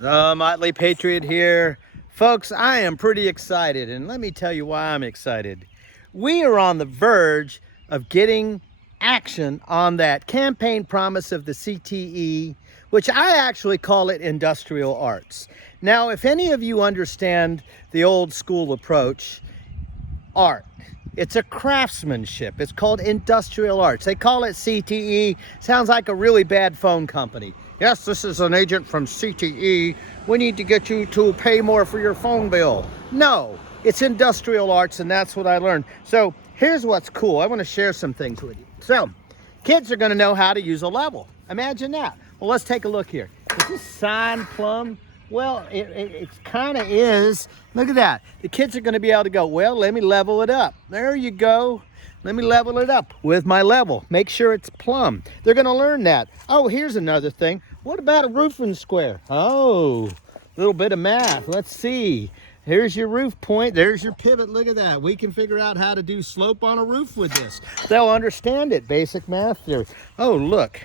Motley Patriot here. Folks, I am pretty excited, and let me tell you why I'm excited. We are on the verge of getting action on that campaign promise of the CTE, which I actually call it industrial arts. Now, if any of you understand the old school approach, art. It's a craftsmanship. It's called industrial arts. They call it CTE. Sounds like a really bad phone company. Yes, this is an agent from CTE. We need to get you to pay more for your phone bill. No, it's industrial arts, and that's what I learned. So here's what's cool. I want to share some things with you. So kids are going to know how to use a level. Imagine that. Well, let's take a look here. Is this sine plumb? Well, it kind of is. Look at that. The kids are going to be able to go, well, let me level it up. There you go. Let me level it up with my level. Make sure it's plumb. They're going to learn that. Oh, here's another thing. What about a roofing square? Oh, a little bit of math. Let's see. Here's your roof point. There's your pivot. Look at that. We can figure out how to do slope on a roof with this. They'll understand it. Basic math theory. Oh, look.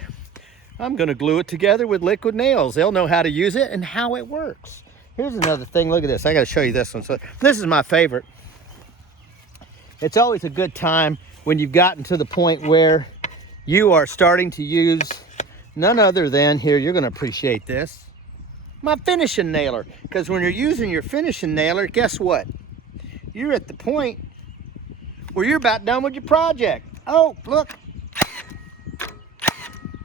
I'm going to glue it together with liquid nails. They'll know how to use it and how it works. Here's another thing. Look at this. I got to show you this one. So this is my favorite. It's always a good time when you've gotten to the point where you are starting to use none other than, here, you're going to appreciate this, my finishing nailer. Because when you're using your finishing nailer, guess what? You're at the point where you're about done with your project. Oh, look.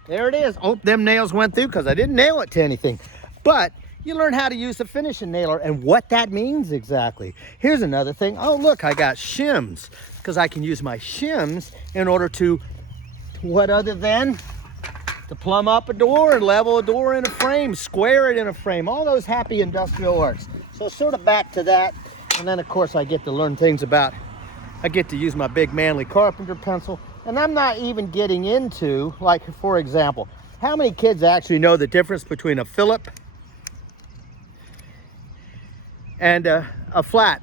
There it is. Oh, them nails went through because I didn't nail it to anything. But you learn how to use the finishing nailer and what that means exactly. Here's another thing. Oh, look, I got shims because I can use my shims in order to, what other than to plumb up a door and level a door in a frame, square it in a frame, all those happy industrial arts. So sort of back to that. And then, of course, I get to learn things about, I get to use my big manly carpenter pencil. And I'm not even getting into, like, for example, how many kids actually know the difference between a Phillip and a flat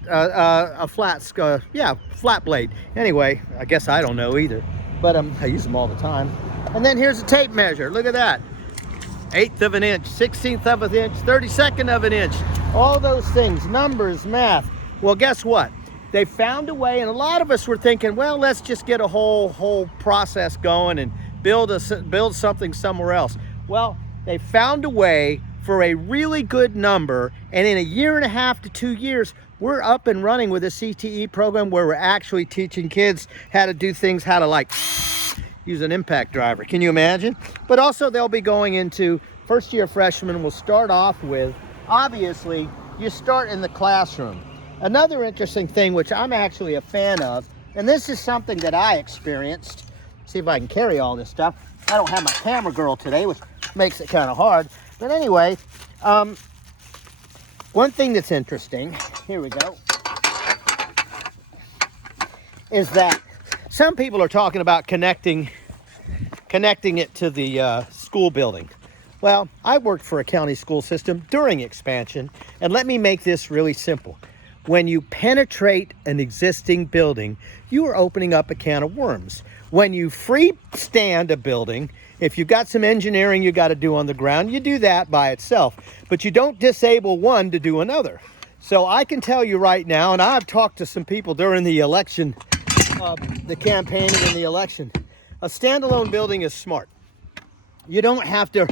blade. Anyway, I guess I don't know either, but I use them all the time. And then here's a tape measure. Look at that. 1/8 of an inch, 1/16 of an inch, 32nd of an inch. All those things, numbers, math. Well, guess what? They found a way, and a lot of us were thinking, well, let's just get a whole process going and build something somewhere else. Well, they found a way for a really good number, and in a 1.5 to 2 years, we're up and running with a CTE program where we're actually teaching kids how to do things, how to like use an impact driver. Can you imagine? But also they'll be going into first year freshmen. Will start off with, obviously, you start in the classroom. Another interesting thing, which I'm actually a fan of, and this is something that I experienced. See if I can carry all this stuff. I don't have my camera girl today, which makes it kind of hard. But anyway, one thing that's interesting, here we go, is that some people are talking about connecting it to the school building. Well, I worked for a county school system during expansion, and let me make this really simple. When you penetrate an existing building, you are opening up a can of worms. When you freestand a building, if you've got some engineering you got to do on the ground, you do that by itself. But you don't disable one to do another. So I can tell you right now, and I've talked to some people during the election, the campaigning and the election, a standalone building is smart. You don't have to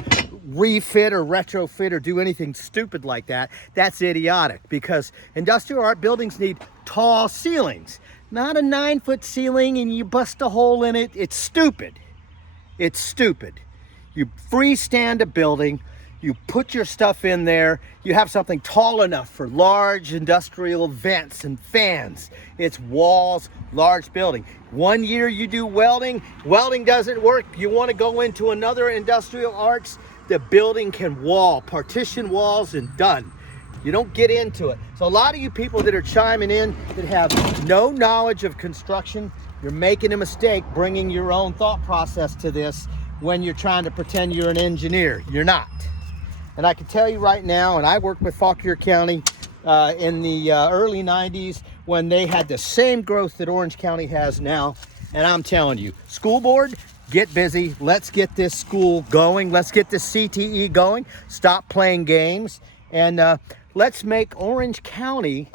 refit or retrofit or do anything stupid like that. That's idiotic, because industrial art buildings need tall ceilings, not a 9-foot ceiling and you bust a hole in it. It's stupid. It's stupid. You freestand a building, you put your stuff in there, you have something tall enough for large industrial vents and fans. It's walls, large building. 1 year you do welding doesn't work, you want to go into another industrial arts, the building can wall, partition walls, and done. You don't get into it. So a lot of you people that are chiming in that have no knowledge of construction, you're making a mistake bringing your own thought process to this when you're trying to pretend you're an engineer. You're not. And I can tell you right now, and I worked with Fauquier County in the early 90s when they had the same growth that Orange County has now. And I'm telling you, school board, get busy. Let's get this school going. Let's get this CTE going. Stop playing games And let's make Orange County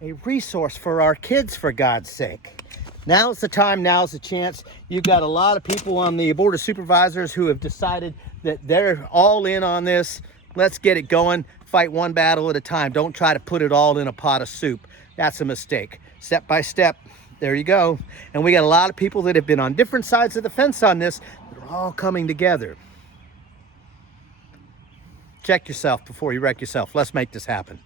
a resource for our kids, for God's sake. Now's the time, now's the chance. You've got a lot of people on the Board of Supervisors who have decided that they're all in on this. Let's get it going. Fight one battle at a time. Don't try to put it all in a pot of soup. That's a mistake. Step by step, there you go. And we got a lot of people that have been on different sides of the fence on this. They're all coming together. Check yourself before you wreck yourself. Let's make this happen.